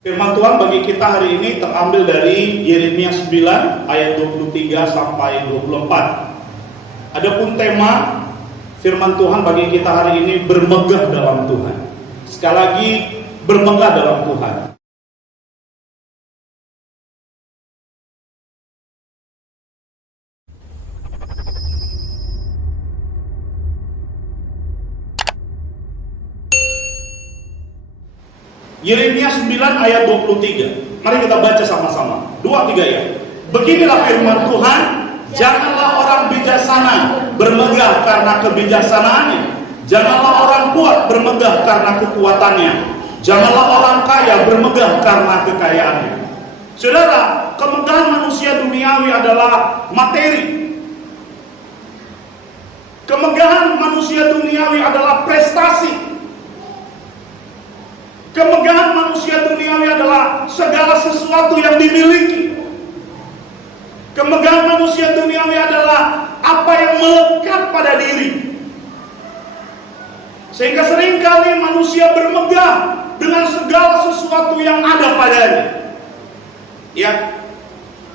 Firman Tuhan bagi kita hari ini terambil dari Yeremia 9 ayat 23 sampai 24. Adapun tema firman Tuhan bagi kita hari ini bermegah dalam Tuhan. Sekali lagi, bermegah dalam Tuhan. Yeremia 9 ayat 23. Mari kita baca sama-sama. 2-3 ya. Beginilah firman Tuhan, janganlah orang bijaksana bermegah karena kebijaksanaannya. Janganlah orang kuat bermegah karena kekuatannya. Janganlah orang kaya bermegah karena kekayaannya. Saudara, kemegahan manusia duniawi adalah materi. Kemegahan manusia duniawi adalah prestasi. Kemegahan manusia duniawi adalah segala sesuatu yang dimiliki. Kemegahan manusia duniawi adalah apa yang melekat pada diri. Sehingga seringkali manusia bermegah dengan segala sesuatu yang ada padanya. Ya,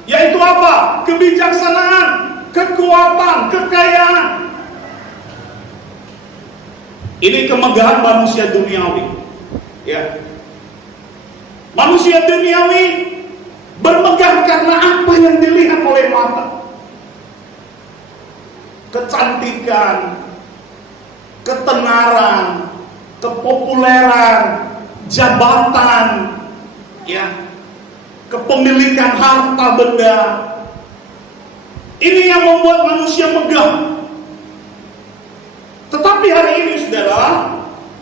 yaitu apa? Kebijaksanaan, kekuatan, kekayaan. Ini kemegahan manusia duniawi. Ya, manusia duniawi bermegah karena apa yang dilihat oleh mata. Kecantikan, ketenaran, kepopuleran, jabatan, ya, kepemilikan harta benda. Ini yang membuat manusia megah. Tetapi hari ini, saudara,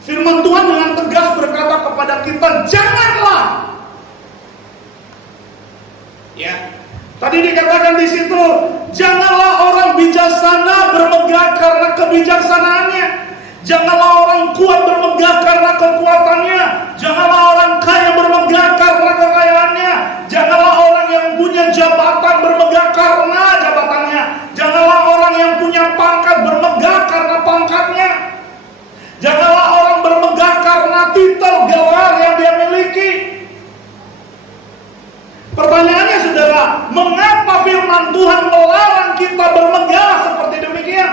firman Tuhan dengan tegas berkata kepada kita, janganlah. Ya, tadi dikatakan di situ, janganlah orang bijaksana bermegah karena kebijaksanaannya. Janganlah orang kuat bermegah karena kekuatannya. Janganlah orang kaya bermegah karena kekayaannya. Janganlah orang yang punya jabatan bermegah karena jabatannya. Janganlah orang yang punya pangkat bermegah karena pangkatnya. Janganlah orang bermegah karena titel gelar yang dia miliki. Pertanyaannya, saudara, mengapa firman Tuhan melarang kita bermegah seperti demikian?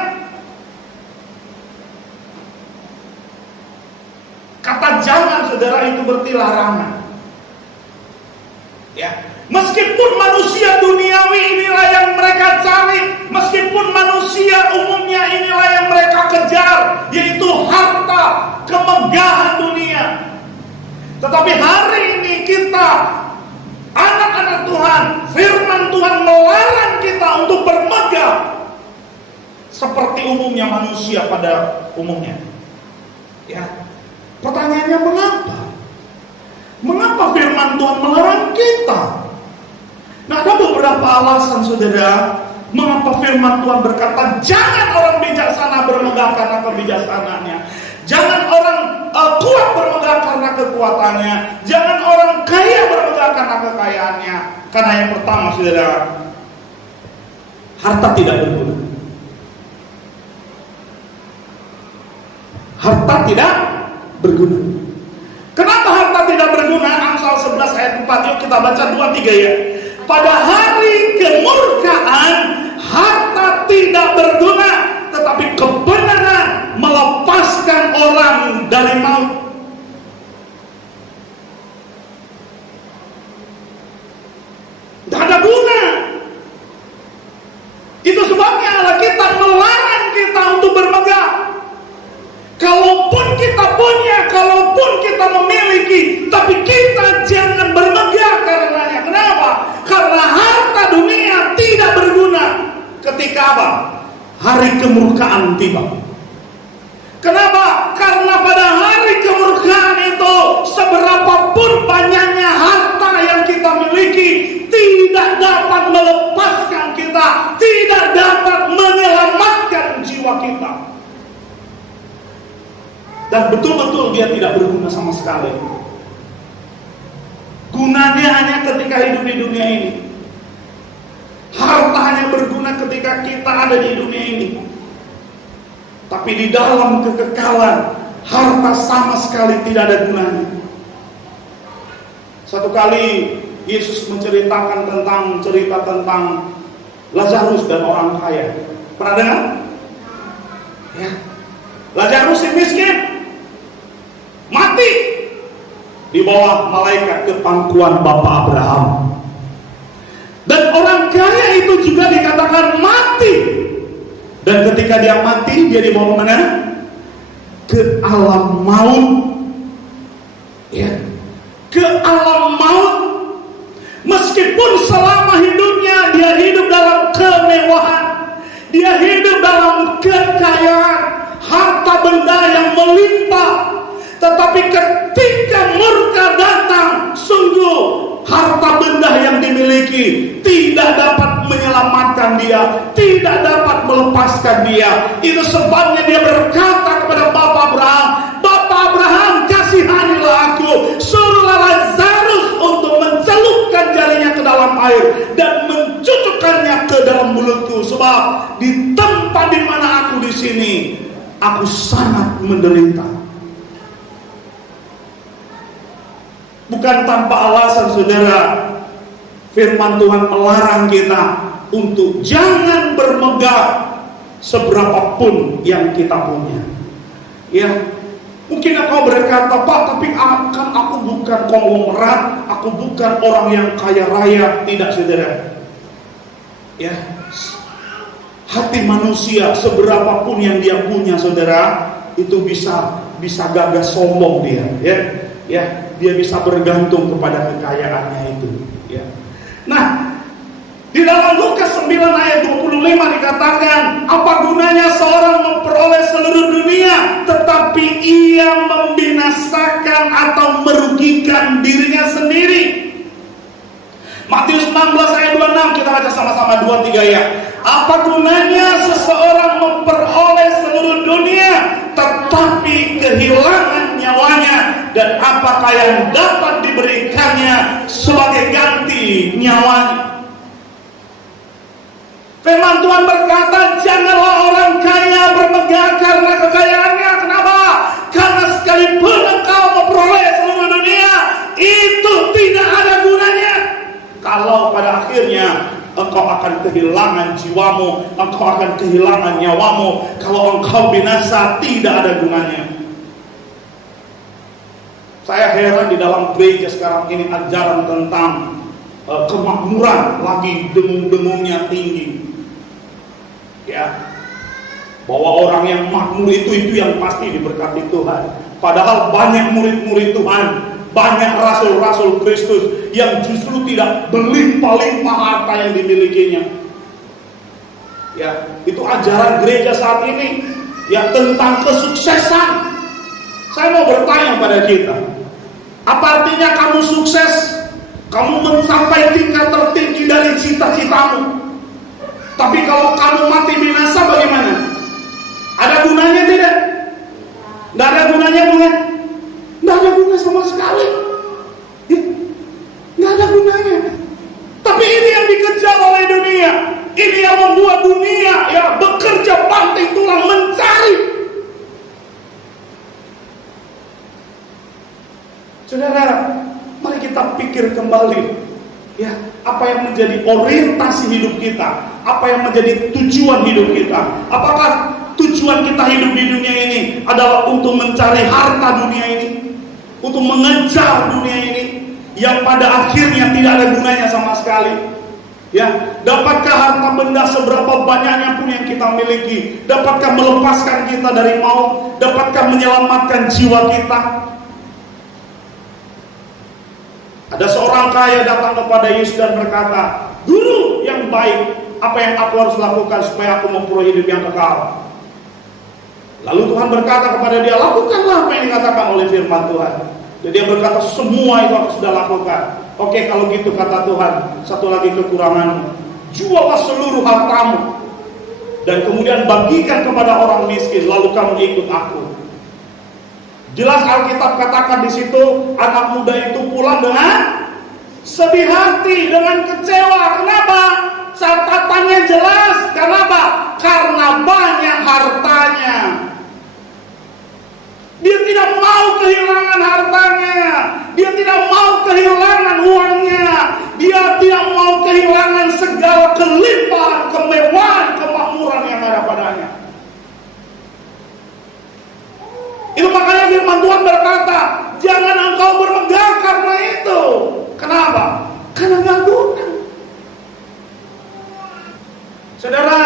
Kata jangan, saudara, itu berarti larangan. Ya, meskipun manusia duniawi inilah yang mereka cari, meskipun manusia umumnya inilah yang mereka kejar, yaitu harta, kemegahan dunia. Tetapi hari ini kita, anak-anak Tuhan, firman Tuhan melarang kita untuk bermegah seperti umumnya manusia pada umumnya. Ya, pertanyaannya mengapa? Mengapa firman Tuhan melarang kita? Nah, ada beberapa alasan, saudara, mengapa firman Tuhan berkata jangan orang bijaksana bermegah karena kebijaksanaannya. Jangan orang kuat bermegah karena kekuatannya. Jangan orang kaya bermegah karena kekayaannya. Karena yang pertama, saudara, harta tidak berguna. Harta tidak berguna. Kenapa harta tidak berguna? Amsal 11 ayat 4. Yuk kita baca 2-3 ya. Pada hari kemurkaan, harta tidak berguna, tetapi kebenaran melepaskan orang dari maut. Tidak ada guna. Itu sebabnya Allah kita melarang kita untuk bermegah. Kalaupun kita punya, kalaupun kita memiliki, tapi kita jangan bermegah karenanya. Kenapa? Karena harta dunia tidak berguna ketika apa? Hari kemurkaan tiba. Kenapa? Karena pada hari kemurkaan itu, seberapapun banyaknya harta yang kita miliki, tidak dapat melepaskan kita, tidak dapat menyelamatkan jiwa kita. Dan betul-betul dia tidak berguna sama sekali. Gunanya hanya ketika hidup di dunia ini. Harta hanya berguna ketika kita ada di dunia ini. Tapi di dalam kekekalan, harta sama sekali tidak ada gunanya. Satu kali Yesus menceritakan cerita tentang Lazarus dan orang kaya. Pernah dengar? Ya. Lazarus yang miskin mati di bawah malaikat ke pangkuan Bapak Abraham. Dan orang kaya itu juga dikatakan mati. Dan ketika dia mati, dia dibawa mana? Ke alam maut. Ya. Ke alam maut. Meskipun selama hidupnya dia hidup dalam kemewahan, dia hidup dalam kekayaan, harta benda yang melimpah, tetapi ketika murka datang, sungguh harta benda yang dimiliki tidak dapat menyelamatkan dia, tidak dapat melepaskan dia. Itu sebabnya dia berkata kepada Bapak Abraham, Bapak Abraham, kasihanilah aku, suruhlah Lazarus untuk mencelupkan jarinya ke dalam air dan mencucukkannya ke dalam mulutku, sebab di tempat di mana aku di sini, aku sangat menderita. Bukan tanpa alasan, saudara, firman Tuhan melarang kita untuk jangan bermegah seberapapun yang kita punya. Ya, mungkin engkau berkata, Pak, tapi kan aku bukan konglomerat, aku bukan orang yang kaya raya. Tidak, saudara. Ya, hati manusia seberapapun yang dia punya, saudara, itu bisa gagah sombong dia. Ya, dia bisa bergantung kepada kekayaannya itu. Ya. Nah, di dalam Lukas 9 ayat 25 dikatakan, apa gunanya seorang memperoleh seluruh dunia tetapi ia membinasakan atau merugikan dirinya sendiri. Matius 16 ayat 26, kita baca sama-sama 2-3 ya. Apa gunanya seseorang memperoleh seluruh dunia tetapi kehilangan nyawanya, dan apakah yang dapat diberikannya sebagai ganti nyawanya? Firman Tuhan berkata, janganlah orang kaya bermegah karena kekayaannya. Kenapa? Karena sekalipun engkau memperoleh seluruh dunia, itu tidak ada gunanya kalau pada akhirnya engkau akan kehilangan jiwamu, engkau akan kehilangan nyawamu. Kalau engkau binasa, tidak ada gunanya. Saya heran di dalam gereja sekarang ini ajaran tentang kemakmuran lagi dengung-dengungnya tinggi. Ya, bahwa orang yang makmur itu yang pasti diberkati Tuhan. Padahal banyak murid-murid Tuhan, banyak rasul-rasul Kristus yang justru tidak berlimpah-limpah harta yang dimilikinya. Ya, itu ajaran gereja saat ini, ya, tentang kesuksesan. Saya mau bertanya pada kita, apa artinya kamu sukses? Kamu mencapai tingkat tertinggi dari cita-citamu, tapi kalau kamu mati binasa bagaimana? Ada gunanya tidak? Tidak ada gunanya, bukan? Tidak ada guna sama sekali. Tidak ada gunanya. Tapi ini yang dikejar oleh dunia. Ini yang membuat dunia ya bekerja banting tulang mencari. Saudara, mari kita pikir kembali, ya, apa yang menjadi orientasi hidup kita, apa yang menjadi tujuan hidup kita. Apakah tujuan kita hidup di dunia ini adalah untuk mencari harta dunia ini, untuk mengejar dunia ini, yang pada akhirnya tidak ada gunanya sama sekali? Ya, dapatkah harta benda seberapa banyaknya pun yang kita miliki, dapatkah melepaskan kita dari maut? Dapatkah menyelamatkan jiwa kita? Ada seorang kaya datang kepada Yesus dan berkata, Guru yang baik, apa yang aku harus lakukan supaya aku memperoleh hidup yang kekal? Lalu Tuhan berkata kepada dia, lakukanlah apa yang dikatakan oleh firman Tuhan. Dan dia berkata, semua itu aku sudah lakukan. Oke, kalau gitu kata Tuhan, satu lagi kekuranganmu, juallah seluruh hartamu dan kemudian bagikan kepada orang miskin, lalu kamu ikut aku. Jelas Alkitab katakan di situ, anak muda itu pulang dengan sedih hati, dengan kecewa. Kenapa? Catatannya jelas. Kenapa? Karena banyak hartanya. Dia tidak mau kehilangan hartanya, dia tidak mau kehilangan uangnya, dia tidak mau kehilangan segala kelimpahan, kemewahan, kemakmuran yang ada padanya. Itu makanya firman Tuhan berkata, jangan engkau bermegah karena itu. Kenapa? Karena gak guna. Saudara,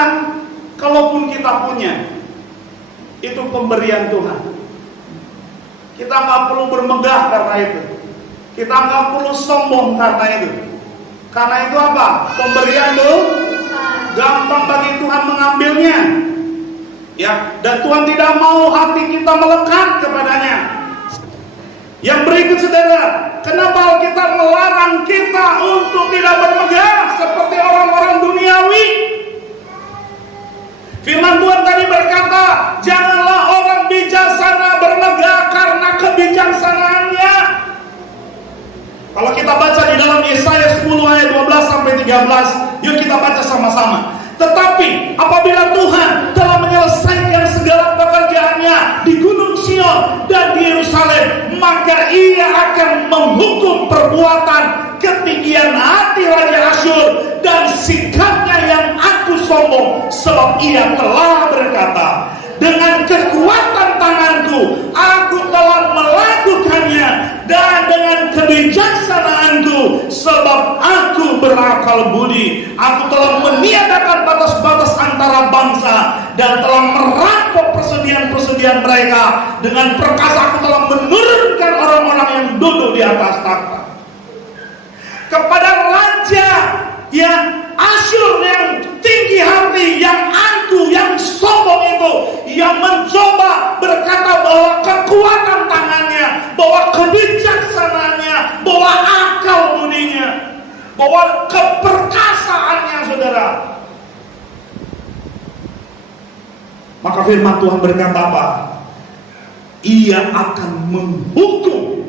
kalaupun kita punya, itu pemberian Tuhan. Kita gak perlu bermegah karena itu. Kita gak perlu sombong karena itu. Karena itu apa? Pemberian itu gampang bagi Tuhan mengambilnya. Ya, dan Tuhan tidak mau hati kita melekat kepadanya. Yang berikut saudara, kenapa kita melarang kita untuk tidak bermegah seperti orang-orang duniawi? Firman Tuhan tadi berkata, janganlah orang bijaksana bermegah karena kebijaksanaannya. Kalau kita baca di dalam Yesaya 10 ayat 12 sampai 13, yuk kita baca sama-sama. Tetapi apabila Tuhan telah menyelesaikan segala pekerjaannya di Gunung Sion dan di Yerusalem, maka Ia akan menghukum perbuatan ketinggian hati Raja Asyur dan sikapnya yang aku sombong, sebab Ia telah berkata, dengan kekuatan tanganku aku telah melakukannya, dan dengan kebijaksanaanku, sebab aku berakal budi, aku telah meniadakan batas-batas antara bangsa dan telah merampok persediaan-persediaan mereka. Dengan perkasa aku telah menurunkan orang-orang yang duduk di atas takhta. Kepada raja yang Asyur yang tinggi hati, yang angkuh, yang sombong itu, yang mencoba berkata bahwa kekuatan tangannya, bahwa kebijaksanaannya, bahwa akal budinya, bahwa keperkasaannya, saudara. Maka firman Tuhan berkata apa? Ia akan menghukum.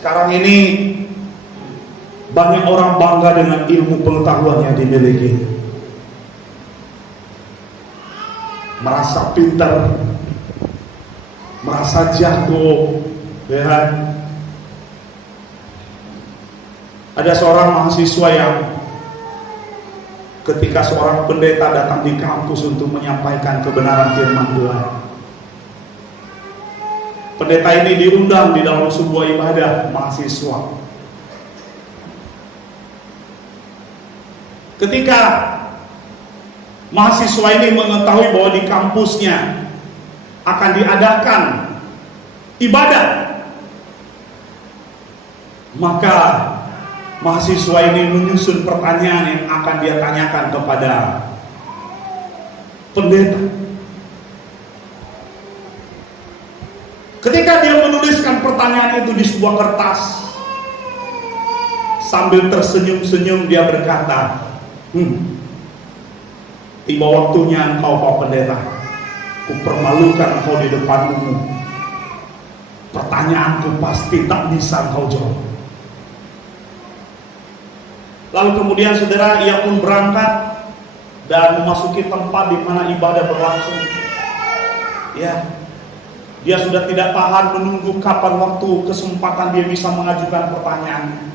Sekarang ini banyak orang bangga dengan ilmu pengetahuan yang dimiliki, merasa pintar, merasa jago, ya kan? Ada seorang mahasiswa yang ketika seorang pendeta datang di kampus untuk menyampaikan kebenaran firman Tuhan, pendeta ini diundang di dalam sebuah ibadah mahasiswa. Ketika mahasiswa ini mengetahui bahwa di kampusnya akan diadakan ibadah, maka mahasiswa ini menyusun pertanyaan yang akan dia tanyakan kepada pendeta. Ketika dia menuliskan pertanyaan itu di sebuah kertas, sambil tersenyum-senyum dia berkata, tiba waktunya engkau Pak Pendeta, kupermalukan engkau di depan umum. Pertanyaanku pasti tak bisa engkau jawab. Lalu kemudian saudara, ia pun berangkat dan memasuki tempat di mana ibadah berlangsung. Ya, dia sudah tidak tahan menunggu kapan waktu kesempatan dia bisa mengajukan pertanyaannya.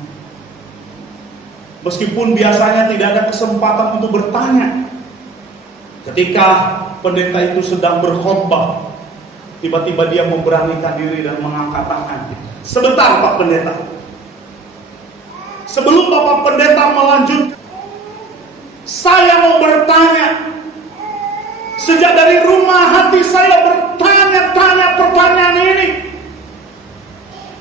Meskipun biasanya tidak ada kesempatan untuk bertanya. Ketika pendeta itu sedang berkhotbah, tiba-tiba dia memberanikan diri dan mengangkat tangan. Sebentar Pak Pendeta, sebelum Bapak Pendeta melanjutkan, saya mau bertanya. Sejak dari rumah hati saya bertanya-tanya pertanyaan ini,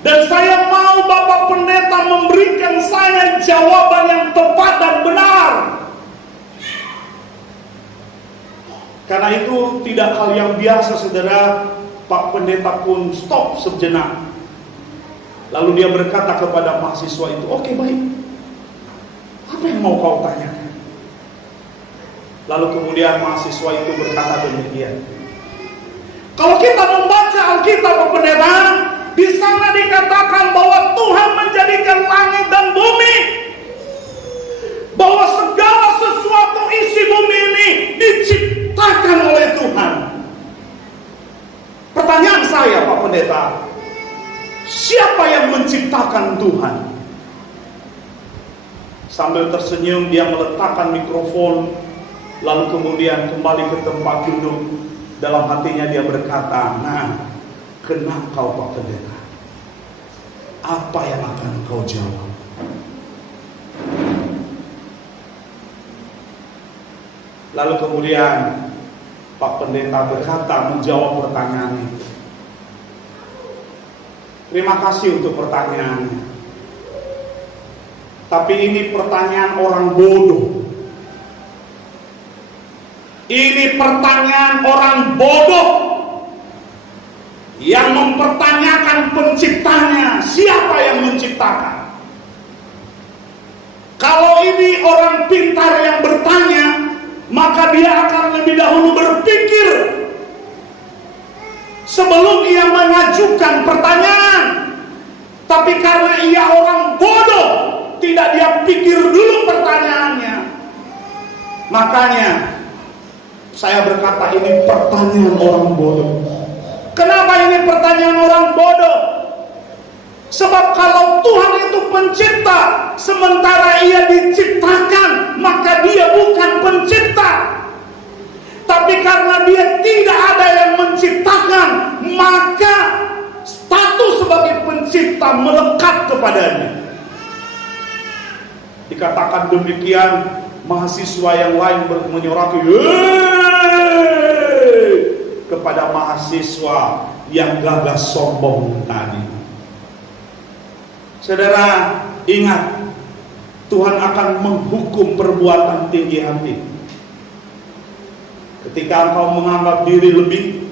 dan saya mau Bapak Pendeta memberikan saya jawaban yang tepat dan benar. Karena itu tidak hal yang biasa, saudara. Pak Pendeta pun stop sejenak. Lalu dia berkata kepada mahasiswa itu, oke, baik, apa yang mau kau tanyakan? Lalu kemudian mahasiswa itu berkata demikian, kalau kita membaca Alkitab Pak Pendeta, di sana dikatakan bahwa Tuhan menjadikan langit dan bumi, bahwa segala sesuatu isi bumi ini diciptakan berkata, siapa yang menciptakan Tuhan? Sambil tersenyum dia meletakkan mikrofon, lalu kemudian kembali ke tempat duduk. Dalam hatinya dia berkata, nah, kena kau Pak Pendeta. Apa yang akan kau jawab? Lalu kemudian Pak Pendeta berkata menjawab pertanyaan itu. Terima kasih untuk pertanyaannya. Tapi ini pertanyaan orang bodoh. Ini pertanyaan orang bodoh yang mempertanyakan penciptanya. Siapa yang menciptakan? Kalau ini orang pintar yang bertanya, maka dia akan lebih dahulu berpikir sebelum ia mengajukan pertanyaan. Tapi karena ia orang bodoh, tidak dia pikir dulu pertanyaannya. Makanya saya berkata ini pertanyaan orang bodoh. Kenapa ini pertanyaan orang bodoh? Sebab kalau Tuhan itu pencipta, sementara ia diciptakan, maka dia bukan pencipta. Tapi karena dia tidak ada yang menciptakan, maka status sebagai pencipta melekat kepadanya. Dikatakan demikian, mahasiswa yang lain menyoraki kepada mahasiswa yang gagah sombong tadi. Saudara, ingat, Tuhan akan menghukum perbuatan tinggi hati. Ketika engkau menganggap diri lebih,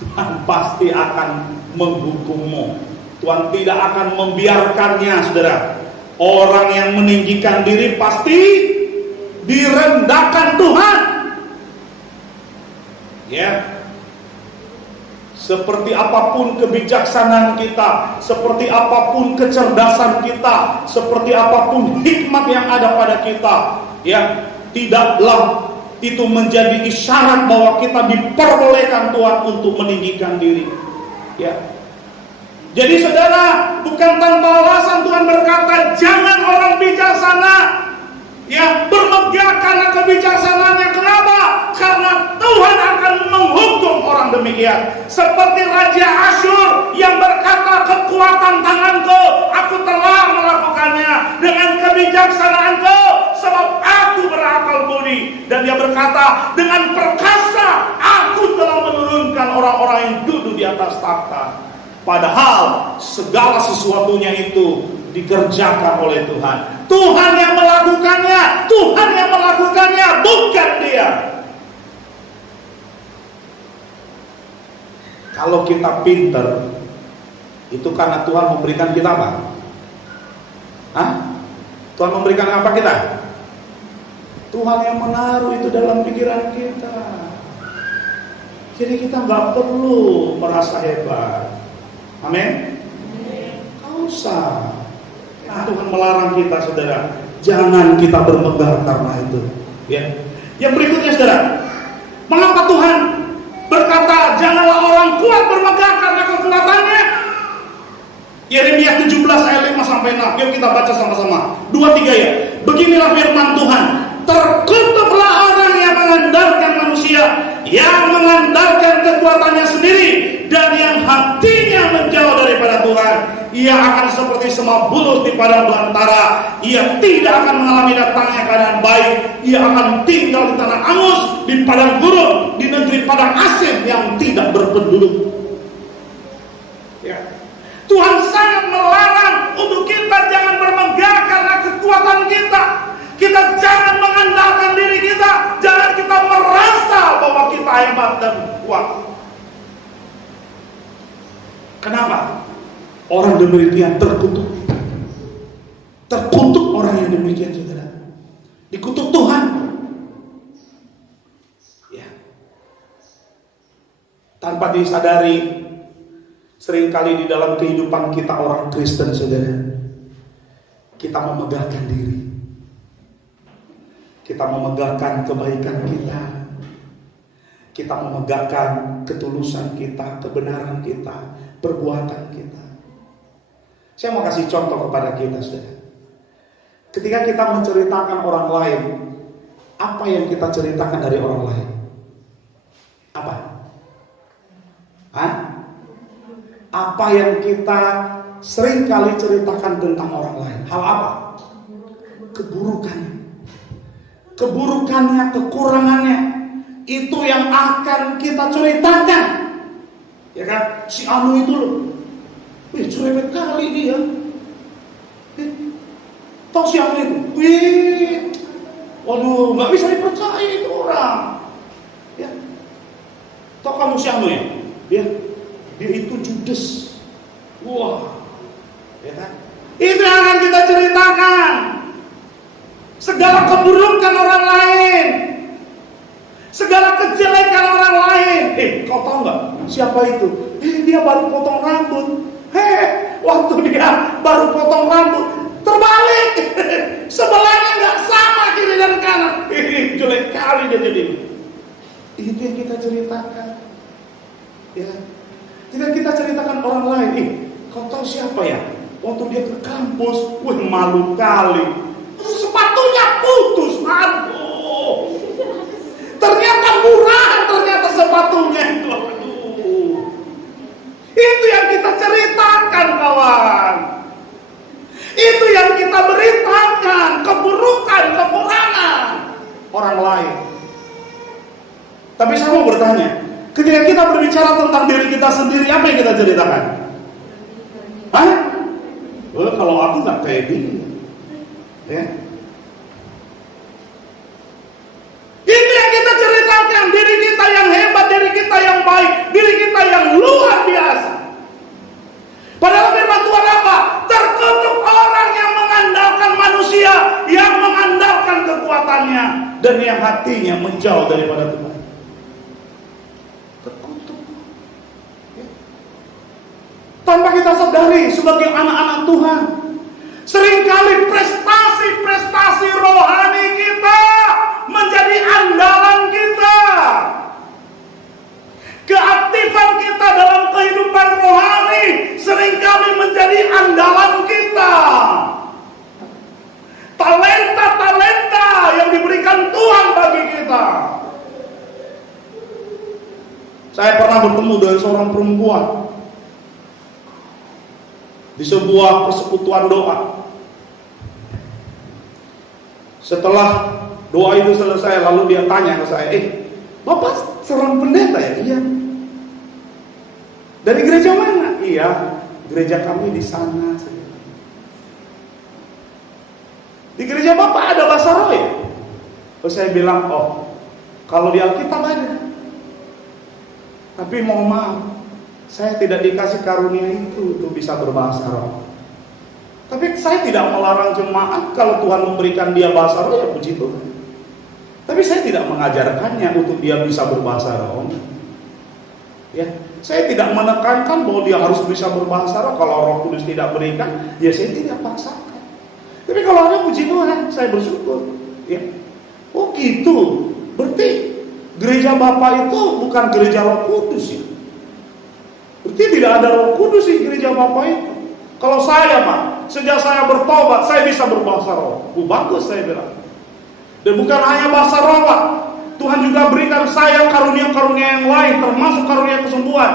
Tuhan pasti akan menghukummu. Tuhan tidak akan membiarkannya, saudara. Orang yang meninggikan diri pasti direndahkan Tuhan. Ya. Seperti apapun kebijaksanaan kita, seperti apapun kecerdasan kita, seperti apapun hikmat yang ada pada kita, ya, tidaklah itu menjadi isyarat bahwa kita diperbolehkan Tuhan untuk meninggikan diri. Ya. Jadi saudara, bukan tanpa alasan Tuhan berkata, jangan orang bijaksana ya bermegah karena kebijaksanaannya. Kenapa? Karena Tuhan akan menghukum orang demikian. Seperti Raja Asyur yang berkata, kekuatan tanganku, aku telah melakukannya dengan kebijaksanaanku, sebab aku berakal budi. Dan dia berkata, dengan perkasa aku telah menurunkan orang-orang yang duduk di atas takhta. Padahal segala sesuatunya itu dikerjakan oleh Tuhan. Tuhan yang melakukannya, Tuhan yang melakukannya, bukan dia. Kalau kita pinter, itu karena Tuhan memberikan kita apa? Hah? Tuhan memberikan apa kita? Tuhan yang menaruh itu dalam pikiran kita. Jadi kita nggak perlu merasa hebat. Amin. Gak usah. Nah, Tuhan melarang kita, saudara, jangan kita bermegah karena itu. Ya. Yang berikutnya, saudara, mengapa Tuhan berkata janganlah orang kuat bermegah karena kekuatannya? Yeremia 17 ayat 5 sampai 6. Yuk kita baca sama-sama. 2-3 ya. Beginilah firman Tuhan. Terkutuklah orang yang mengandalkan manusia, yang mengandalkan kekuatannya sendiri, dan yang hatinya menjauh daripada Tuhan. Ia akan seperti semua bulus di padang belantara. Ia tidak akan mengalami datangnya keadaan baik. Ia akan tinggal di tanah angus, di padang gurun, di negeri padang asing yang tidak berpenduduk. Ya. Tuhan sangat melarang untuk kita jangan bermegah karena kekuatan kita. Kita jangan mengandalkan diri kita. Jangan kita merasa bahwa kita hebat dan kuat. Kenapa? Orang demikian terkutuk. Terkutuk orang yang demikian, saudara. Dikutuk Tuhan. Ya. Tanpa disadari, seringkali di dalam kehidupan kita orang Kristen, saudara, kita memegahkan diri. Kita memegahkan kebaikan kita. kita memegahkan ketulusan kita, kebenaran kita, perbuatan kita. Saya mau kasih contoh kepada kita, saudara. Ketika kita menceritakan orang lain, apa yang kita ceritakan dari orang lain? Apa? Apa yang kita sering kali ceritakan tentang orang lain? Hal apa? Keburukannya. Keburukannya, kekurangannya. Itu yang akan kita ceritakan. Ya kan? Si Anu itu loh. Cerewet kali dia. Tahu si Anu itu? Waduh, gak bisa dipercaya itu orang. Ya. Tahu kamu si Anu ya? Dia itu judes. Wah. Ya kan? Itu yang akan kita ceritakan. Segala keburukan orang lain, segala kejelekan orang lain. Kau tahu nggak siapa itu? Dia baru potong rambut. Waktu dia baru potong rambut, terbalik. Sebelahnya nggak sama kiri dan kanan. Jelek kali dia jadi. Itu yang kita ceritakan. Ya. Tidak kita ceritakan orang lain. Kau tahu siapa ya? Waktu dia ke kampus, malu kali. Sepatunya putus, aduh. Ternyata murah, ternyata sepatunya itu. Aduh. Itu yang kita ceritakan, kawan. Itu yang kita beritakan, keburukan, kekurangan orang lain. Tapi saya mau bertanya, ketika kita berbicara tentang diri kita sendiri, apa yang kita ceritakan? Kalau aku nggak kayak gini. Ya. Itu yang kita ceritakan, diri kita yang hebat, diri kita yang baik, diri kita yang luar biasa. Padahal firman Tuhan apa? Terkutuk orang yang mengandalkan manusia, yang mengandalkan kekuatannya, dan yang hatinya menjauh daripada Tuhan. Terkutuk. Ya. Tanpa kita sadari sebagai anak-anak Tuhan, seringkali prestasi rohani kita menjadi andalan kita. Keaktifan kita dalam kehidupan rohani seringkali menjadi andalan kita. Talenta-talenta yang diberikan Tuhan bagi kita. Saya pernah bertemu dengan seorang perempuan di sebuah persekutuan doa. Setelah doa itu selesai, lalu dia tanya ke saya, Bapak seorang pendeta ya? Iya. Dari gereja mana? Iya, gereja kami di sana. Di gereja Bapak ada bahasa roh ya? Terus saya bilang, kalau di Alkitab ada. Tapi mohon maaf, saya tidak dikasih karunia itu untuk bisa berbahasa roh. Tapi saya tidak melarang jemaat kalau Tuhan memberikan dia bahasa roh, ya puji Tuhan. Tapi saya tidak mengajarkannya untuk dia bisa berbahasa roh. Ya, saya tidak menekankan bahwa dia harus bisa berbahasa roh. Kalau Roh Kudus tidak berikan, ya saya tidak paksakan. Tapi kalau ada, puji Tuhan, saya bersyukur. Ya, gitu. Berarti gereja Bapak itu bukan gereja Roh Kudus ya. Berarti tidak ada Roh Kudus di gereja Bapak itu. Kalau saya, Pak, sejak saya bertobat, saya bisa berbahasa roh. Bagus, saya bilang. Dan bukan hanya bahasa roh, Pak. Tuhan juga berikan saya karunia-karunia yang lain, termasuk karunia kesembuhan.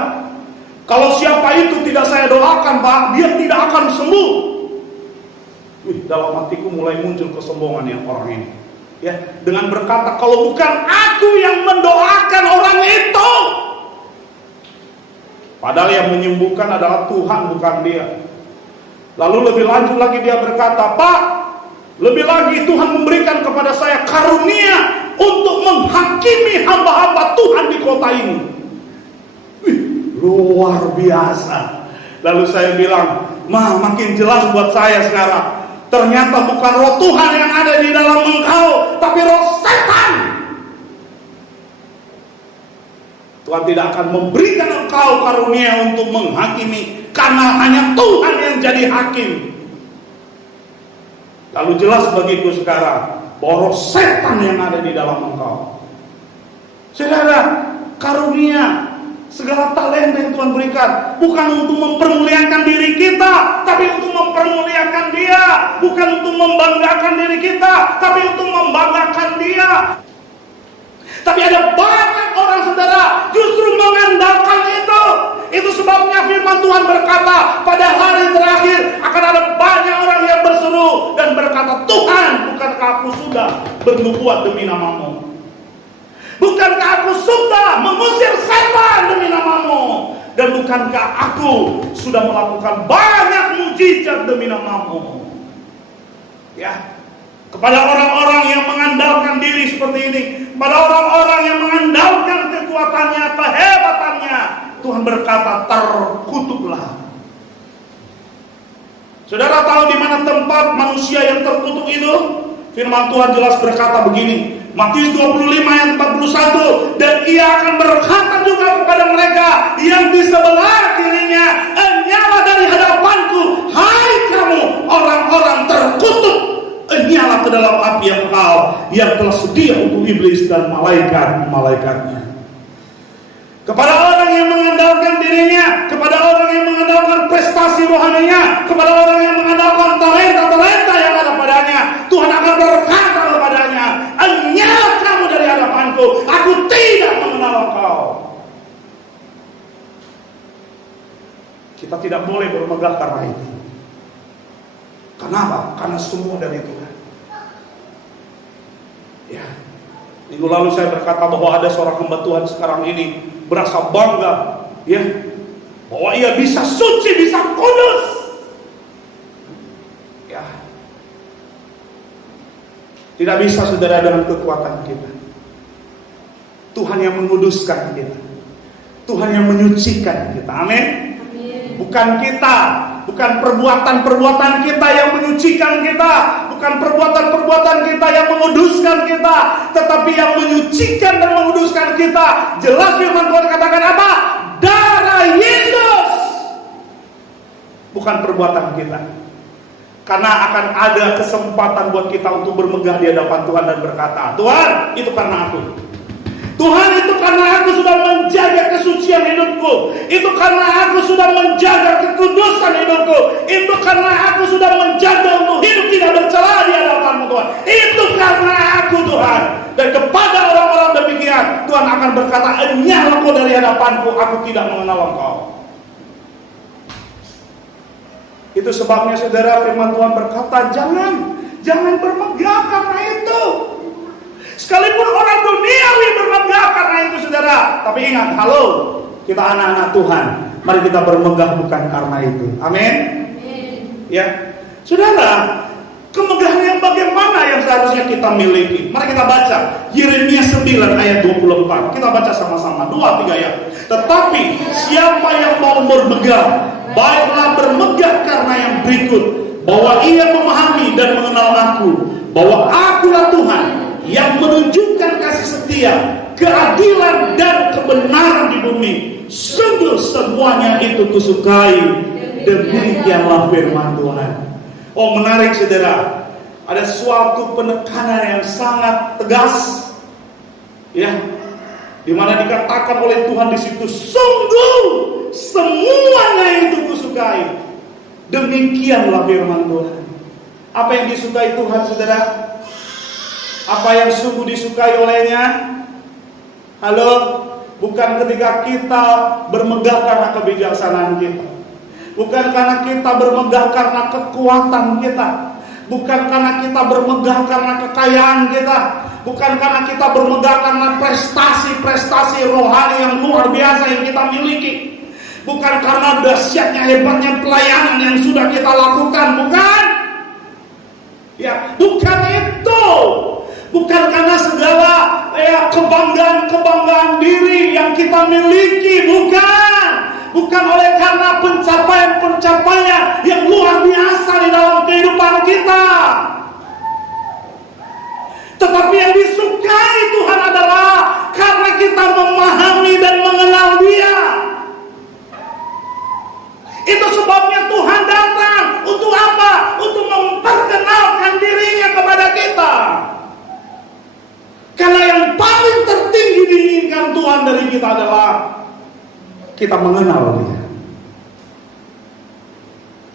Kalau siapa itu tidak saya doakan, Pak, dia tidak akan sembuh. Dalam hatiku mulai muncul kesombongan yang orang ini. Ya, dengan berkata, kalau bukan aku yang mendoakan orang itu. Padahal yang menyembuhkan adalah Tuhan, bukan dia. Lalu lebih lanjut lagi dia berkata, Pak, lebih lagi Tuhan memberikan kepada saya karunia untuk menghakimi hamba-hamba Tuhan di kota ini. Luar biasa. Lalu saya bilang, makin jelas buat saya sekarang. Ternyata bukan roh Tuhan yang ada di dalam engkau, tapi roh setan. Tuhan tidak akan memberikan engkau karunia untuk menghakimi, karena hanya Tuhan yang jadi hakim. Lalu jelas bagiku sekarang bahwa roh setan yang ada di dalam engkau. Saudara, karunia, segala talenta yang Tuhan berikan, bukan untuk mempermuliakan diri kita, tapi untuk mempermuliakan Dia. Bukan untuk membanggakan diri kita, tapi untuk membanggakan Dia. Tapi ada banyak orang, saudara, justru mengandalkan itu. Itu sebabnya firman Tuhan berkata, pada hari terakhir akan ada banyak orang yang berseru dan berkata, Tuhan, bukankah aku sudah bernubuat demi nama-Mu? Bukankah aku sudah mengusir setan demi nama-Mu? Dan bukankah aku sudah melakukan banyak mujizat demi nama-Mu? Ya, kepada orang-orang yang mengandalkan diri seperti ini, pada orang-orang yang mengandalkan kekuatannya, kehebatannya, Tuhan berkata, terkutuklah. Saudara tahu di mana tempat manusia yang terkutuk itu? Firman Tuhan jelas berkata begini, Matius 25 ayat 41, dan Ia akan berkata juga kepada mereka yang di sebelah kirinya, enyala dari hadapanku, hai kamu orang-orang terkutuk, enyala ke dalam api yang kekal, yang telah sedia untuk iblis dan malaikat-malaikatnya. Kepada orang yang mengandalkan dirinya, kepada orang yang mengandalkan prestasi rohaninya, kepada orang yang mengandalkan talenta-talenta yang ada padanya, Tuhan akan berkata kepadanya, enyala kamu dari hadapanku, aku tidak mengenal engkau. Kita tidak boleh bermegah karena itu. Kenapa? Karena semua dari Tuhan. Ya, minggu lalu saya berkata bahwa ada seorang hamba Tuhan sekarang ini berasa bangga, ya, bahwa ia bisa suci, bisa kudus. Ya, tidak bisa, saudara, dengan kekuatan kita. Tuhan yang menguduskan kita, Tuhan yang menyucikan kita. Amin. Bukan kita, bukan perbuatan-perbuatan kita yang menyucikan kita, bukan perbuatan-perbuatan kita yang menguduskan kita, tetapi yang menyucikan dan menguduskan kita. Jelas firman Tuhan katakan apa? Darah Yesus. Bukan perbuatan kita. Karena akan ada kesempatan buat kita untuk bermegah di hadapan Tuhan dan berkata, Tuhan, itu karena aku. Tuhan, itu karena aku sudah menjaga kesucian hidupku. Itu karena aku sudah menjaga kekudusan hidupku. Itu karena aku sudah menjaga untuk hidup tidak bercela di hadapan-Mu, Tuhan. Itu karena aku, Tuhan. Dan kepada orang-orang demikian, Tuhan akan berkata, enyala kau dari hadapanku, aku tidak mengenal engkau. Itu sebabnya, saudara, firman Tuhan berkata, jangan bermegah karena itu. Sekalipun orang duniawi bermegah karena itu, saudara. Tapi ingat, halo, kita anak-anak Tuhan, mari kita bermegah bukan karena itu. Amin. Ya, saudara, kemegahan yang bagaimana yang seharusnya kita miliki? Mari kita baca Yeremia 9 ayat 24. Kita baca sama-sama, 2-3 ayat. Tetapi siapa yang mau bermegah, baiklah bermegah karena yang berikut, bahwa ia memahami dan mengenal aku, bahwa akulah Tuhan yang menunjukkan kasih setia, keadilan dan kebenaran di bumi. Sungguh semuanya itu kusukai. Demikianlah firman Tuhan. Oh, menarik, saudara. Ada suatu penekanan yang sangat tegas, ya, di mana dikatakan oleh Tuhan di situ, sungguh semuanya itu kusukai. Demikianlah firman Tuhan. Apa yang disukai Tuhan, saudara? Apa yang sungguh disukai olehnya? Halo, bukan ketika kita bermegah karena kebijaksanaan kita, bukan karena kita bermegah karena kekuatan kita, bukan karena kita bermegah karena kekayaan kita, bukan karena kita bermegah karena prestasi-prestasi rohani yang luar biasa yang kita miliki, bukan karena dahsyatnya, hebatnya pelayanan yang sudah kita lakukan, bukan. Ya, bukan itu. Bukan karena segala kebanggaan diri yang kita miliki, bukan. Bukan oleh karena pencapaian-pencapaian yang luar biasa di dalam kehidupan kita. Tetapi yang disukai Tuhan adalah karena kita memahami dan mengenal Dia. Itu sebabnya Tuhan datang. Untuk apa? Untuk memperkenalkan dirinya kepada kita. Karena yang paling tertinggi diinginkan Tuhan Tuhan dari kita adalah kita mengenal Dia.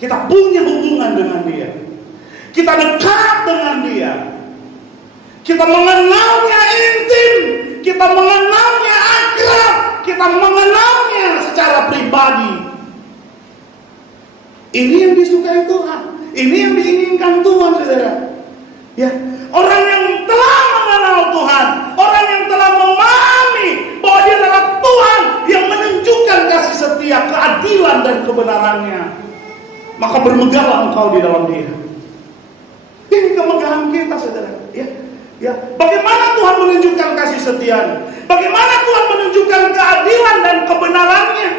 Kita punya hubungan dengan Dia. Kita dekat dengan Dia. Kita mengenalnya intim. Kita mengenalnya akrab. Kita mengenalnya secara pribadi. Ini yang disukai Tuhan. Ini yang diinginkan Tuhan, saudara. Ya, orang yang telah mengenal Tuhan, orang yang telah memahami bahwa Dia adalah Tuhan yang menunjukkan kasih setia, keadilan dan kebenarannya, maka bermegahlah engkau di dalam Dia. Ini kemegahan kita, saudara. Ya, bagaimana Tuhan menunjukkan kasih setia-Nya? Bagaimana Tuhan menunjukkan keadilan dan kebenarannya?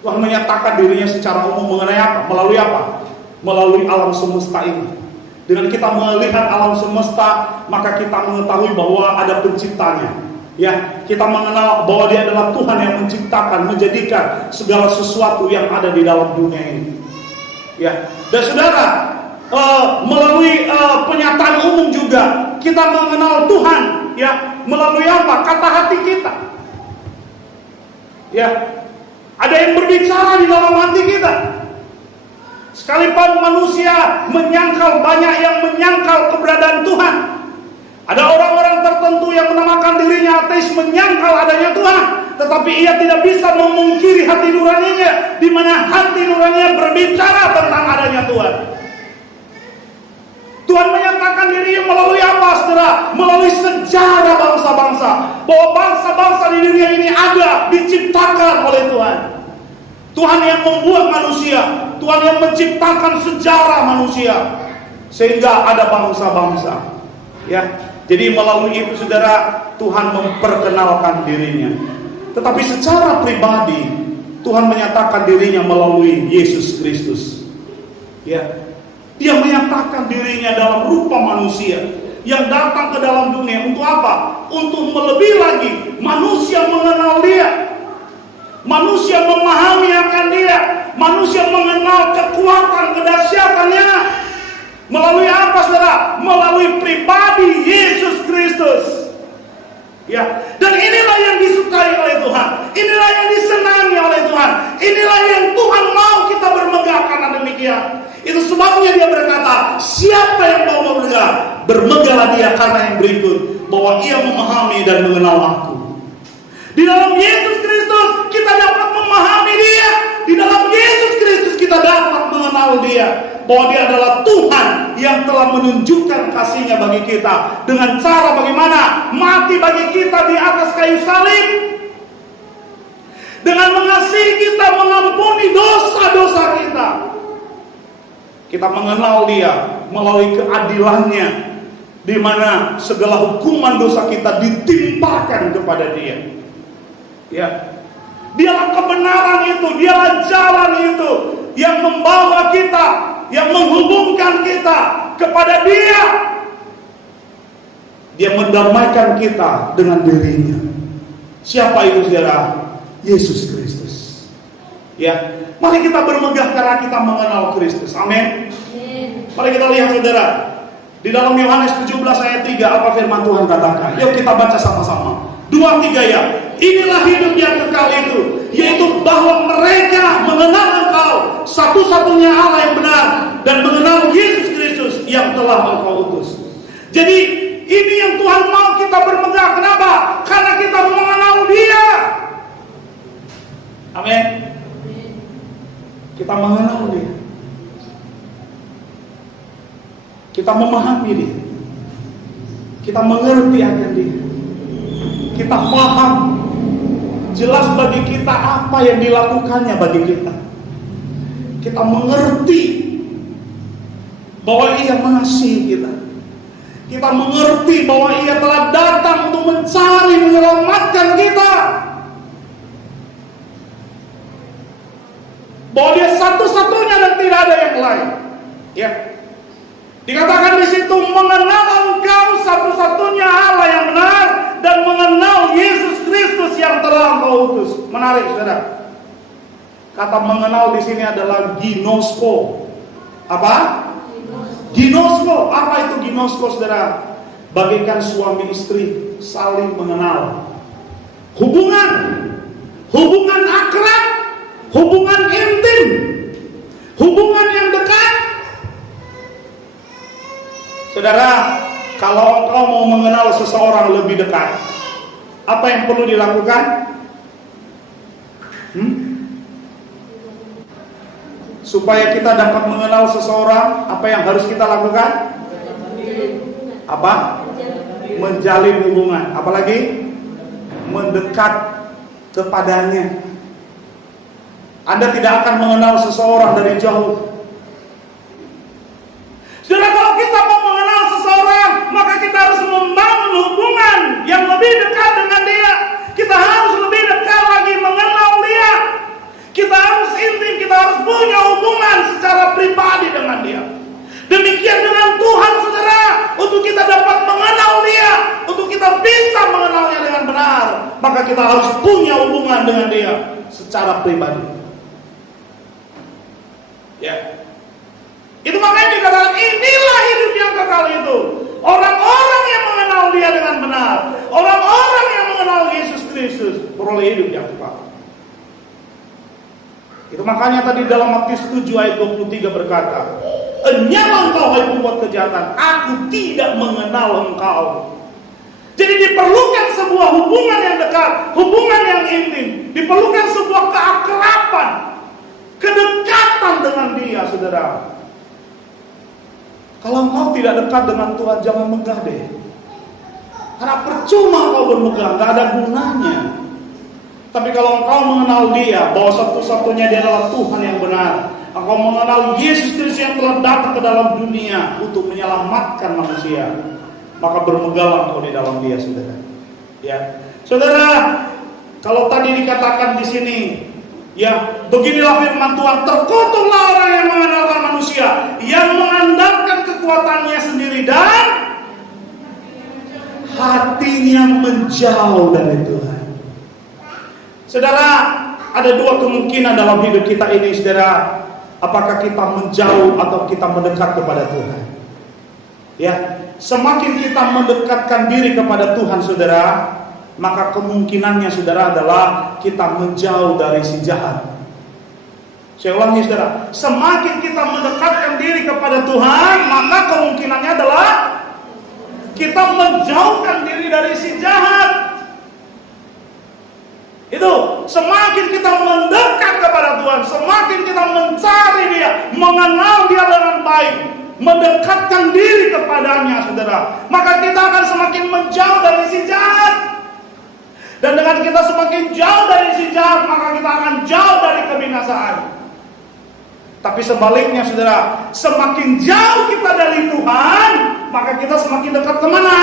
Tuhan menyatakan dirinya secara umum mengenai apa? Melalui apa? Melalui alam semesta ini. Dengan kita melihat alam semesta, maka kita mengetahui bahwa ada penciptanya. Ya, kita mengenal bahwa Dia adalah Tuhan yang menciptakan, menjadikan segala sesuatu yang ada di dalam dunia ini. Ya, dan saudara, melalui penyataan umum juga kita mengenal Tuhan. Ya, melalui apa? Kata hati kita. Ya, ada yang berbicara di dalam hati kita. Sekalipun manusia menyangkal, banyak yang menyangkal keberadaan Tuhan. Ada orang-orang tertentu yang menamakan dirinya ateis, menyangkal adanya Tuhan, tetapi ia tidak bisa memungkiri hati nuraninya, di mana hati nuraninya berbicara tentang adanya Tuhan. Tuhan menyatakan dirinya melalui apa, saudara? Melalui sejarah bangsa-bangsa, bahwa bangsa-bangsa di dunia ini ada, diciptakan oleh Tuhan. Tuhan yang membuat manusia, Tuhan yang menciptakan sejarah manusia, sehingga ada bangsa-bangsa. Ya, jadi melalui itu, saudara, Tuhan memperkenalkan dirinya. Tetapi secara pribadi, Tuhan menyatakan dirinya melalui Yesus Kristus. Ya, Dia menyatakan dirinya dalam rupa manusia yang datang ke dalam dunia untuk apa? Untuk melebihi lagi manusia mengenal Dia, manusia memahami akan Dia, manusia mengenal kekuatan kedahsyatannya. Melalui apa, saudara? Melalui pribadi Yesus Kristus. Ya, dan inilah yang disukai oleh Tuhan. Inilah yang disenangi oleh Tuhan. Inilah yang Tuhan mau kita bermegah karena demikian. Itu sebabnya Dia berkata, siapa yang mau bermegah? Bermegahlah dia karena yang berikut, bahwa ia memahami dan mengenal Aku. Di dalam Yesus Kristus kita dapat memahami Dia. Di dalam Yesus Kristus kita dapat mengenal Dia, bahwa Dia adalah Tuhan yang telah menunjukkan kasih-Nya bagi kita dengan cara bagaimana? Mati bagi kita di atas kayu salib, dengan mengasihi kita, mengampuni dosa-dosa kita. Kita mengenal Dia melalui keadilan-Nya, di mana segala hukuman dosa kita ditimpakan kepada Dia. Ya, Dialah kebenaran itu, Dialah jalan itu yang membawa kita, yang menghubungkan kita kepada Dia. Dia mendamaikan kita dengan dirinya. Siapa itu, saudara? Yesus Kristus. Ya, mari kita bermegah karena kita mengenal Kristus. Amin. Mari kita lihat, saudara, di dalam Yohanes 17 ayat 3, apa firman Tuhan katakan? Yuk kita baca sama-sama. 2, 3 ya. Inilah hidup yang kekal itu, yaitu bahwa mereka mengenal Engkau, satu-satunya Allah yang benar, dan mengenal Yesus Kristus yang telah Engkau utus. Jadi ini yang Tuhan mau kita bermegah. Kenapa? Karena kita mengenal Dia. Amin. Kita mengenal Dia, kita memahami Dia, kita mengerti akan Dia, kita paham jelas bagi kita apa yang dilakukannya bagi kita. Kita mengerti bahwa Ia mengasihi kita. Kita mengerti bahwa Ia telah datang untuk mencari, menyelamatkan kita. Bahwa Dia satu-satunya dan tidak ada yang lain. Ya. Dikatakan di situ, mengenal Engkau satu-satunya Allah yang benar, dan mengenal Yesus Kristus yang telah Engkau utus. Menarik, saudara. Kata mengenal di sini adalah ginosko. Apa? Ginosko. Apa itu ginosko, saudara? Bagaikan suami istri saling mengenal. hubungan akrab, hubungan intim, hubungan yang dekat. Saudara, kalau engkau mau mengenal seseorang lebih dekat, apa yang perlu dilakukan? Supaya kita dapat mengenal seseorang, apa yang harus kita lakukan? Apa? Menjalin hubungan. Apalagi? Mendekat kepadanya. Anda tidak akan mengenal seseorang dari jauh. Saudara, kalau kita mau mengenal seseorang, maka kita harus membangun hubungan yang lebih dekat dengan dia. Kita harus lebih dekat lagi mengenal dia. Kita harus intim, kita harus punya hubungan secara pribadi dengan dia. Demikian dengan Tuhan, saudara, untuk kita dapat mengenal dia, untuk kita bisa mengenalnya dengan benar, maka kita harus punya hubungan dengan dia secara pribadi. Ya, itu makanya dikatakan inilah hidup yang kekal itu. Orang-orang yang mengenal dia dengan benar, orang-orang yang mengenal Yesus Kristus, beroleh hidup yang kekal. Itu makanya tadi dalam Matius 7 ayat 23 berkata, "Enyala engkau hai pembuat kejahatan, aku tidak mengenal engkau." Jadi diperlukan sebuah hubungan yang dekat, hubungan yang intim, diperlukan sebuah keakraban, kedekatan dengan dia, saudara. Kalau engkau tidak dekat dengan Tuhan, jangan megah deh. Karena percuma engkau bermegah, gak ada gunanya. Tapi kalau engkau mengenal dia, bahwa satu-satunya dia adalah Tuhan yang benar, engkau mengenal Yesus Kristus yang telah datang ke dalam dunia untuk menyelamatkan manusia, maka bermegahlah engkau di dalam dia, saudara. Ya, saudara, kalau tadi dikatakan di sini, ya, beginilah firman Tuhan, terkutuklah orang yang mengandalkan manusia, yang mengandalkan kekuatannya sendiri dan hatinya menjauh dari Tuhan. Saudara, ada dua kemungkinan dalam hidup kita ini, saudara. Apakah kita menjauh atau kita mendekat kepada Tuhan? Ya, semakin kita mendekatkan diri kepada Tuhan, saudara, maka kemungkinannya, saudara, adalah kita menjauh dari si jahat. Saya ulangi, saudara, semakin kita mendekatkan diri kepada Tuhan, maka kemungkinannya adalah kita menjauhkan diri dari si jahat. Itu, semakin kita mendekat kepada Tuhan, semakin kita mencari dia, mengenal dia dengan baik, mendekatkan diri kepadanya, saudara, maka kita akan semakin menjauh dari si jahat. Dan dengan kita semakin jauh dari si jahat, maka kita akan jauh dari kebinasaan. Tapi sebaliknya, saudara, semakin jauh kita dari Tuhan, maka kita semakin dekat kemana?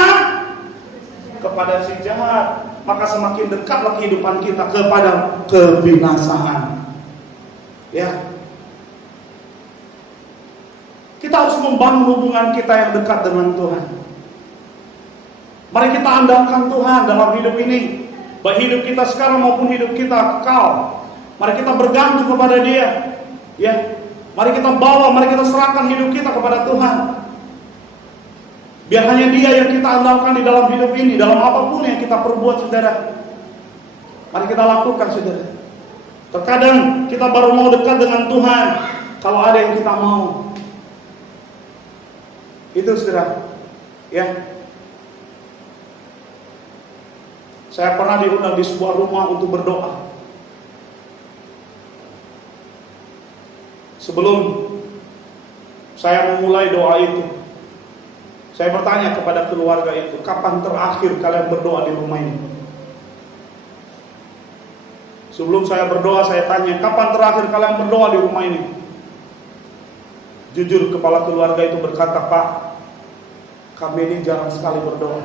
Kepada si jahat. Maka semakin dekatlah kehidupan kita kepada kebinasaan. Ya, kita harus membangun hubungan kita yang dekat dengan Tuhan. Mari kita andalkan Tuhan dalam hidup ini, baik hidup kita sekarang maupun hidup kita kekal. Mari kita bergantung kepada Dia. Ya, mari kita bawa, mari kita serahkan hidup kita kepada Tuhan. Biar hanya Dia yang kita andalkan di dalam hidup ini, dalam apapun yang kita perbuat, saudara. Mari kita lakukan, saudara. Terkadang kita baru mau dekat dengan Tuhan kalau ada yang kita mau. Itu, saudara. Ya. Saya pernah diundang di sebuah rumah untuk berdoa. Sebelum saya memulai doa itu, saya bertanya kepada keluarga itu, kapan terakhir kalian berdoa di rumah ini? Sebelum saya berdoa, saya tanya, kapan terakhir kalian berdoa di rumah ini? Jujur, kepala keluarga itu berkata, Pak, kami ini jarang sekali berdoa.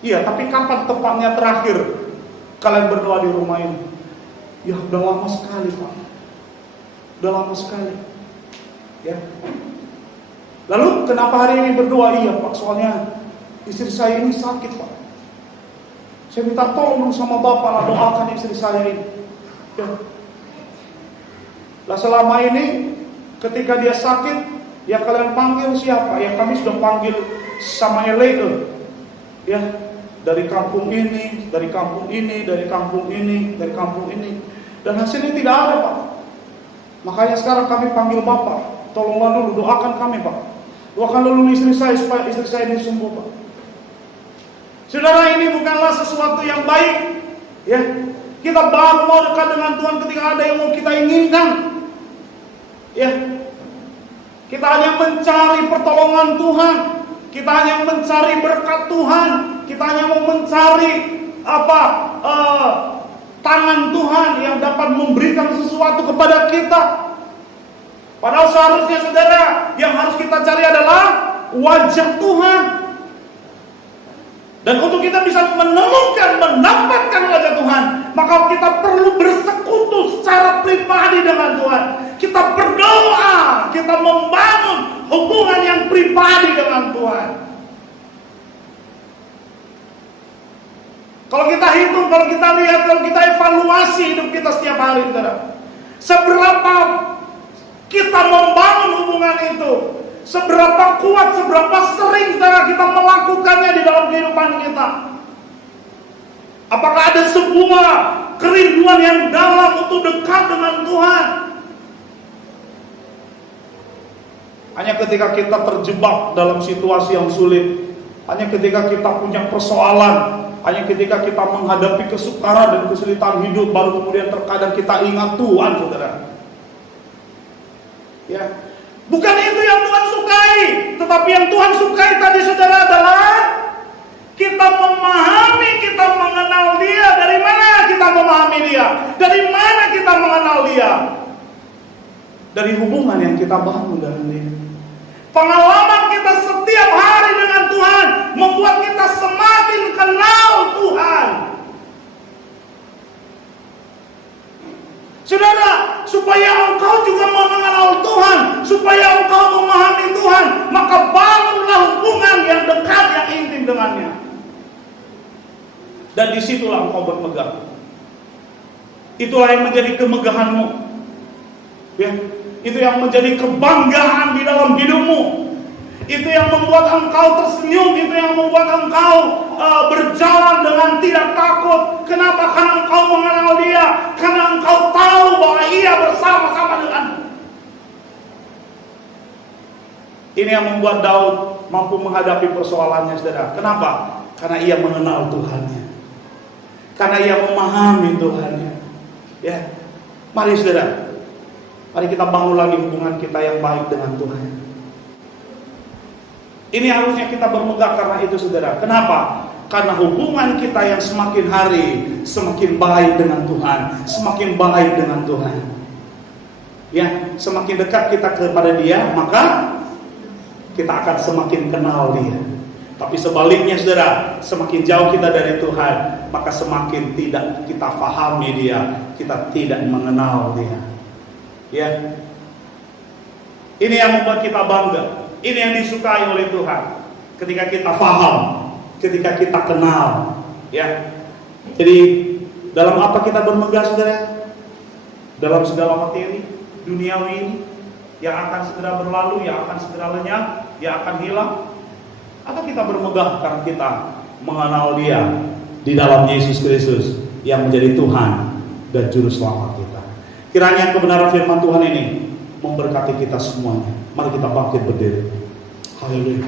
Iya, tapi kapan tepatnya terakhir kalian berdoa di rumah ini? Ya, udah lama sekali, Pak. Udah lama sekali. Ya. Lalu kenapa hari ini berdoa? Iya, Pak, soalnya istri saya ini sakit, Pak. Saya minta tolong sama Bapak lah, doakan istri saya ini. Ya. Lah selama ini ketika dia sakit, ya kalian panggil siapa? Ya kami sudah panggil sama Eleke. Ya. dari kampung ini, dari kampung ini, dari kampung ini, dari kampung ini, dan hasilnya tidak ada, Pak. Makanya sekarang kami panggil Bapak, tolonglah dulu doakan kami, Pak. Doakan dulu istri saya supaya istri saya ini sembuh, Pak. Saudara, ini bukanlah sesuatu yang baik, ya. Kita baru mau dekat dengan Tuhan ketika ada yang mau kita inginkan, ya. Kita hanya mencari pertolongan Tuhan, kita hanya mencari berkat Tuhan, kita hanya mau mencari tangan Tuhan yang dapat memberikan sesuatu kepada kita. Padahal seharusnya saudara, yang harus kita cari adalah wajah Tuhan. Dan untuk kita bisa menemukan, mendapatkan wajah Tuhan, maka kita perlu bersekutu secara pribadi dengan Tuhan. Kita berdoa, kita membangun hubungan yang pribadi dengan Tuhan. Kalau kita hitung, kalau kita lihat, kalau kita evaluasi hidup kita setiap hari, saudara, seberapa kita membangun hubungan itu, seberapa kuat, seberapa sering saudara kita melakukannya di dalam kehidupan kita. Apakah ada sebuah kerinduan yang dalam untuk dekat dengan Tuhan? Hanya ketika kita terjebak dalam situasi yang sulit, hanya ketika kita punya persoalan, hanya ketika kita menghadapi kesukaran dan kesulitan hidup, baru kemudian terkadang kita ingat Tuhan, saudara. Ya, bukan itu yang Tuhan sukai, tetapi yang Tuhan sukai tadi, saudara, adalah kita memahami, kita mengenal Dia. Dari mana kita memahami Dia? Dari mana kita mengenal Dia? Dari hubungan yang kita bangun dengan Dia. Pengalaman kita setiap hari dengan Tuhan membuat kita semakin kenal Tuhan. Saudara, supaya engkau juga mengenal Tuhan, supaya engkau memahami Tuhan, maka bangunlah hubungan yang dekat, yang intim dengannya. Dan disitulah engkau bermegah. Itulah yang menjadi kemegahanmu, ya. Itu yang menjadi kebanggaan di dalam hidupmu. Itu yang membuat engkau tersenyum. Itu yang membuat engkau berjalan dengan tidak takut. Kenapa? Karena engkau mengenal Dia. Karena engkau tahu bahwa Ia bersama-sama denganmu. Ini yang membuat Daud mampu menghadapi persoalannya, saudara. Kenapa? Karena ia mengenal Tuhannya. Karena ia memahami Tuhannya. Ya, mari saudara. Mari kita bangun lagi hubungan kita yang baik dengan Tuhan. Ini harusnya kita bermegah karena itu, saudara. Kenapa? Karena hubungan kita yang semakin hari semakin baik dengan Tuhan, semakin baik dengan Tuhan. Ya, semakin dekat kita kepada Dia, maka kita akan semakin kenal Dia. Tapi sebaliknya, saudara, semakin jauh kita dari Tuhan, maka semakin tidak kita pahami Dia, kita tidak mengenal Dia. Ya, ini yang membuat kita bangga. Ini yang disukai oleh Tuhan. Ketika kita paham, ketika kita kenal, ya. Jadi dalam apa kita bermegah, saudara? Dalam segala materi duniawi ini yang akan segera berlalu, yang akan segera lenyap, yang akan hilang, atau kita bermegah karena kita mengenal Dia di dalam Yesus Kristus yang menjadi Tuhan dan Juru Selamat kita. Kiranya kebenaran firman Tuhan ini memberkati kita semuanya. Mari kita bangkit berdiri. Haleluya.